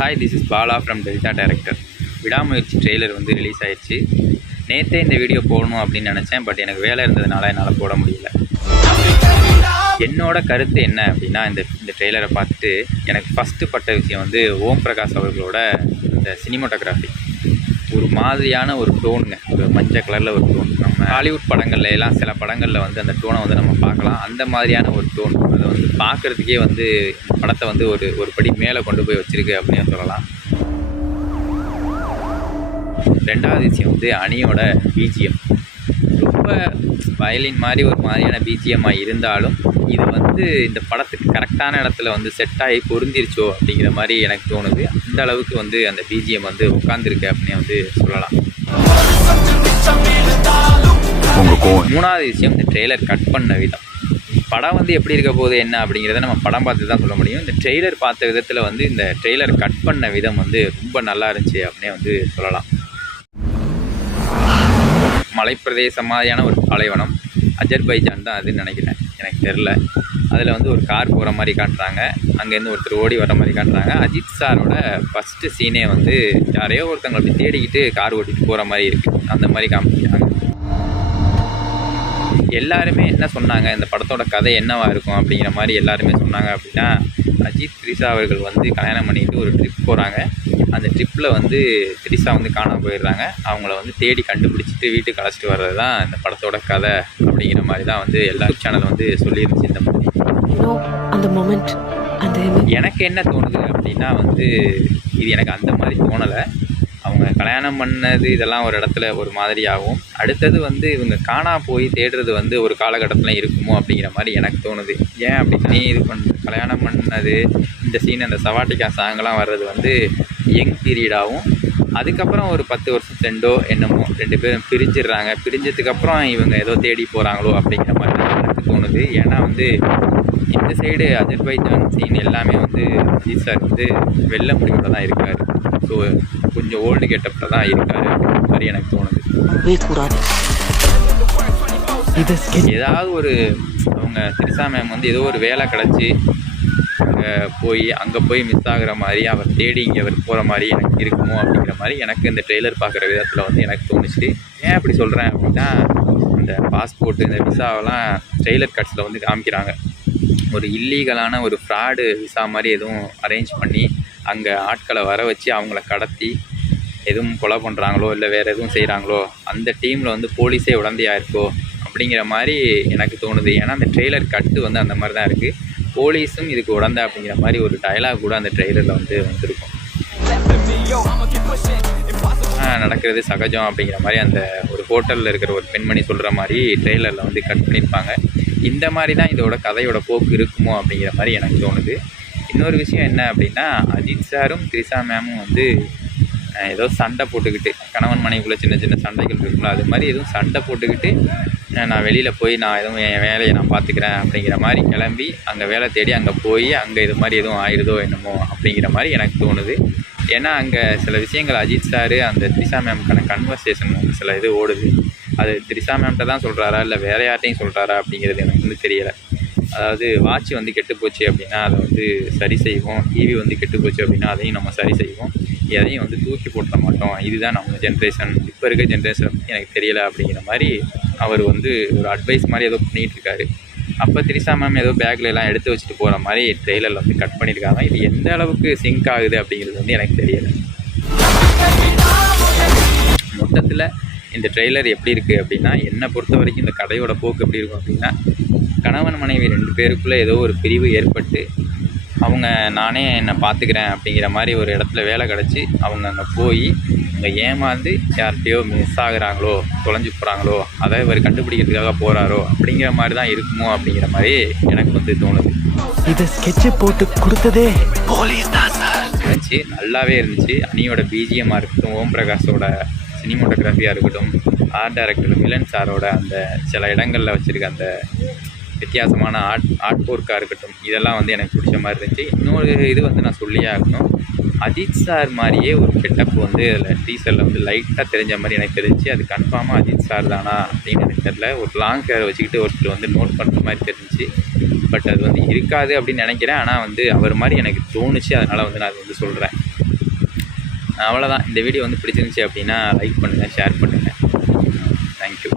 Hi, this is Bala from delta director. விடாமுயற்சி trailer வந்து release ஆயிடுச்சு. நேற்றே இந்த வீடியோ போடணும் அப்படின்னு நினச்சேன். பட் எனக்கு வேலை இருந்ததுனால என்னால் போட முடியல. என்னோட கருத்து என்ன அப்படின்னா, இந்த ட்ரெய்லரை பார்த்துட்டு எனக்கு ஃபஸ்ட்டு பட்ட விஷயம் வந்து ஓம் பிரகாஷ் அவர்களோட இந்த சினிமோட்டோகிராஃபி. ஒரு மாதிரியான ஒரு டோனுங்க, ஒரு மஞ்சள் கலரில் ஒரு டோன். நம்ம ஹாலிவுட் படங்கள்ல எல்லாம் சில படங்களில் வந்து அந்த டோனை வந்து நம்ம பார்க்கலாம். அந்த மாதிரியான ஒரு டோன் அதை வந்து பார்க்குறதுக்கே வந்து படத்தை வந்து ஒரு படி மேலே கொண்டு போய் வச்சுருக்கு அப்படின்னு சொல்லலாம். ரெண்டாவது விஷயம் வந்து அணியோட பிஜிஎம். ரொம்ப வயலின் மாதிரி ஒரு மாதிரியான பிஜிஎம்மாக இருந்தாலும் இது வந்து இந்த படத்துக்கு கரெக்டான இடத்துல வந்து செட் ஆகி பொருந்திருச்சோ அப்படிங்கிற மாதிரி எனக்கு தோணுது. அந்த அளவுக்கு வந்து அந்த பிஜிஎம் வந்து உட்காந்துருக்கு அப்படின்னு வந்து சொல்லலாம். மூணாவது விஷயம், இந்த ட்ரெய்லர் கட் பண்ண விதம். படம் வந்து எப்படி இருக்க போகுது என்ன அப்படிங்கிறத நம்ம படம் பார்த்து தான் சொல்ல முடியும். இந்த ட்ரெய்லர் பார்த்த விதத்தில் வந்து இந்த ட்ரெய்லர் கட் பண்ண விதம் வந்து ரொம்ப நல்லா இருந்துச்சு அப்படின்னே வந்து சொல்லலாம். மலைப்பிரதேசம் மாதிரியான ஒரு பாலைவனம், அஜர்பைஜான் தான் அதுன்னு நினைக்கிறேன், எனக்கு தெரில. அதில் வந்து ஒரு கார் போகிற மாதிரி காட்டுறாங்க. அங்கேருந்து ஒருத்தர் ஓடி வர மாதிரி காட்டுறாங்க. அஜித் சாரோட ஃபஸ்ட்டு சீனே வந்து யாரையோ ஒருத்தவங்களை அப்படி தேடிக்கிட்டு கார் ஓட்டிகிட்டு போகிற மாதிரி இருக்குது. அந்த மாதிரி காமிக்கிறாங்க. எல்லாருமே என்ன சொன்னாங்க, இந்த படத்தோட கதை என்னவாக இருக்கும் அப்படிங்கிற மாதிரி எல்லாருமே சொன்னாங்க. அப்படின்னா, அஜித் த்ரிஷா அவர்கள் வந்து கல்யாணம் பண்ணிட்டு ஒரு ட்ரிப் போகிறாங்க. அந்த ட்ரிப்பில் வந்து த்ரிஷா வந்து காணாமல் போயிடுறாங்க. அவங்கள வந்து தேடி கண்டுபிடிச்சிட்டு வீட்டுக்கு அழைச்சிட்டு வர்றது தான் இந்த படத்தோட கதை அப்படிங்கிற மாதிரி தான் வந்து எல்லா சேனல் வந்து சொல்லியிருந்துச்சு. இந்த மாதிரி எனக்கு என்ன தோணுது அப்படின்னா வந்து இது எனக்கு அந்த மாதிரி தோணலை. அவங்க கல்யாணம் பண்ணது இதெல்லாம் ஒரு இடத்துல ஒரு மாதிரியாகவும், அடுத்தது வந்து இவங்க காணா போய் தேடுறது வந்து ஒரு காலகட்டத்தில் இருக்குமோ அப்படிங்கிற மாதிரி எனக்கு தோணுது. ஏன் அப்படின்னா, இது கல்யாணம் பண்ணது இந்த சீன், அந்த சவாட்டிக்கா சாங்கெலாம் வர்றது வந்து யங் பீரியடாகவும், அதுக்கப்புறம் ஒரு 10 வருஷம் செண்டோ என்னமோ 2 பேரும் பிரிஞ்சிடுறாங்க. பிரிஞ்சதுக்கப்புறம் இவங்க ஏதோ தேடி போகிறாங்களோ அப்படிங்கிற மாதிரி தான் எனக்கு தோணுது. ஏன்னா வந்து இந்த சைடு அஜர்பைஜான் சீன் எல்லாமே வந்து அஜித் சார் வந்து வெள்ளை முடிவோட தான் இருக்கார். ஸோ கொஞ்சம் ஓல்டு கெட்டப்பில் தான் இருக்கார் அப்படிங்கிற மாதிரி எனக்கு தோணுது. ஏதாவது ஒரு அவங்க த்ரிஷா மேம் வந்து ஏதோ ஒரு வேலை கிடச்சி அங்கே போய் மிஸ் ஆகிற மாதிரி, அவர் தேடி இங்கே அவர் போகிற மாதிரி எனக்கு இருக்குமோ அப்படிங்கிற மாதிரி எனக்கு இந்த ட்ரெய்லர் பார்க்குற விதத்தில் வந்து எனக்கு தோணுச்சு. ஏன் அப்படி சொல்கிறேன் அப்படின்னா, இந்த பாஸ்போர்ட்டு இந்த விசாவெல்லாம் ட்ரெய்லர் கட்ஸில் வந்து காமிக்கிறாங்க. ஒரு இல்லீகலான ஒரு ஃப்ராடு விசா மாதிரி எதுவும் அரேஞ்ச் பண்ணி அங்கே ஆட்களை வர வச்சு அவங்கள கடத்தி எதுவும் கொலை பண்ணுறாங்களோ இல்லை வேறு எதுவும் செய்கிறாங்களோ, அந்த டீமில் வந்து போலீஸே உடந்தையாக இருக்கோ அப்படிங்கிற மாதிரி எனக்கு தோணுது. ஏன்னா அந்த ட்ரெய்லர் கட்டு வந்து அந்த மாதிரி தான் இருக்குது. போலீஸும் இதுக்கு உடந்தை அப்படிங்கிற மாதிரி ஒரு டயலாக் கூட அந்த ட்ரெய்லரில் வந்து வந்திருக்கும். நடக்கிறது சகஜம் அப்படிங்கிற மாதிரி அந்த ஒரு ஹோட்டலில் இருக்கிற ஒரு பெண்மணி சொல்கிற மாதிரி ட்ரெய்லரில் வந்து கட் பண்ணியிருப்பாங்க. இந்த மாதிரி தான் இதோட கதையோட போக்கு இருக்குமோ அப்படிங்கிற மாதிரி எனக்கு தோணுது. இன்னொரு விஷயம் என்ன அப்படின்னா, அஜித் சாரும் த்ரிஷா மேமும் வந்து ஏதோ சண்டை போட்டுக்கிட்டு, கணவன் மனைவிக்குள்ளே சின்ன சின்ன சண்டைகள் இருக்குங்களா, அது மாதிரி எதுவும் சண்டை போட்டுக்கிட்டு நான் வெளியில் போய் நான் எதுவும் என் வேலையை நான் பார்த்துக்கிறேன் அப்படிங்கிற மாதிரி கிளம்பி அங்கே வேலை தேடி அங்கே போய் அங்கே இது மாதிரி எதுவும் ஆயிடுதோ என்னமோ அப்படிங்கிற மாதிரி எனக்கு தோணுது. ஏன்னா அங்கே சில விஷயங்கள் அஜித் சார் அந்த த்ரிஷா மேமுக்கான கன்வர்சேஷன் சில இது ஓடுது. அது த்ரிஷா மேம்கிட்ட தான் சொல்கிறாரா இல்லை வேறு யார்ட்டையும் சொல்கிறாரா அப்படிங்கிறது எனக்கு வந்து தெரியலை. அதாவது வாட்ச் வந்து கெட்டு போச்சு அப்படின்னா அதை வந்து சரி செய்வோம், டிவி வந்து கெட்டு போச்சு அப்படின்னா அதையும் நம்ம சரி செய்வோம், எதையும் வந்து தூக்கி போட்டுற மாட்டோம், இதுதான் நம்ம ஜென்ரேஷன், இப்போ இருக்க ஜென்ரேஷன் எனக்கு தெரியலை அப்படிங்கிற மாதிரி அவர் வந்து ஒரு அட்வைஸ் மாதிரி ஏதோ பண்ணிகிட்ருக்காரு. அப்போ த்ரிஷா மேம் ஏதோ பேக்கில் எல்லாம் எடுத்து வச்சுட்டு போகிற மாதிரி ட்ரெய்லரில் வந்து கட் பண்ணியிருக்காங்க. இது எந்த அளவுக்கு சிங்க் ஆகுது அப்படிங்கிறது வந்து எனக்கு தெரியலை. மொத்தத்தில் இந்த ட்ரெய்லர் எப்படி இருக்குது அப்படின்னா, என்னை பொறுத்த வரைக்கும் இந்த கதையோட போக்கு எப்படி இருக்கும் அப்படின்னா, கணவன் மனைவி 2 பேருக்குள்ளே ஏதோ ஒரு பிரிவு ஏற்பட்டு அவங்க நானே என்னை பார்த்துக்கிறேன் அப்படிங்கிற மாதிரி ஒரு இடத்துல வேலை கிடச்சி அவங்க அங்கே போய் அங்கே ஏமாந்து யார்கிட்டையோ மிஸ் ஆகுறாங்களோ, தொலைஞ்சு போகிறாங்களோ, அதை இவர் கண்டுபிடிக்கிறதுக்காக போகிறாரோ அப்படிங்கிற மாதிரி தான் இருக்குமோ அப்படிங்கிற மாதிரி எனக்கு வந்து தோணுது. இதை ஸ்கெட்சை போட்டு கொடுத்ததே போலீஸ் தான் சார். இருந்துச்சு, நல்லாவே இருந்துச்சு. அணியோட பிஜிஎம்மாக இருக்கட்டும், ஓம் பிரகாஷோட சினிமோட்டோகிராஃபியாக இருக்கட்டும், ஆர்ட் டைரக்டர் மிலன் சாரோட அந்த சில இடங்களில் வச்சுருக்க அந்த வித்தியாசமான ஆர்ட் ஒர்க்காக இருக்கட்டும், இதெல்லாம் வந்து எனக்கு பிடிச்ச மாதிரி இருந்துச்சு. இன்னொரு இது வந்து நான் சொல்லியே ஆகணும், அஜித் சார் மாதிரியே ஒரு கெட்டப் வந்து அதில் டீசரில் வந்து லைட்டாக தெரிஞ்ச மாதிரி எனக்கு தெரிஞ்சு. அது கன்ஃபார்மாக அஜித் சார் தானா அப்படின்னு எனக்கு தெரியல. ஒரு லாங் ஹேர் வச்சுக்கிட்டு ஒருத்தர் வந்து நோட் பண்ணுற மாதிரி தெரிஞ்சிச்சு. பட் அது வந்து இருக்காது அப்படின்னு நினைக்கிறேன். ஆனால் வந்து அவர் மாதிரி எனக்கு தோணுச்சு, அதனால் வந்து நான் அது வந்து சொல்கிறேன். அவ்வளோதான். இந்த வீடியோ வந்து பிடிச்சிருந்துச்சி அப்படின்னா லைக் பண்ணுங்கள், ஷேர் பண்ணுங்கள். தேங்க்யூ.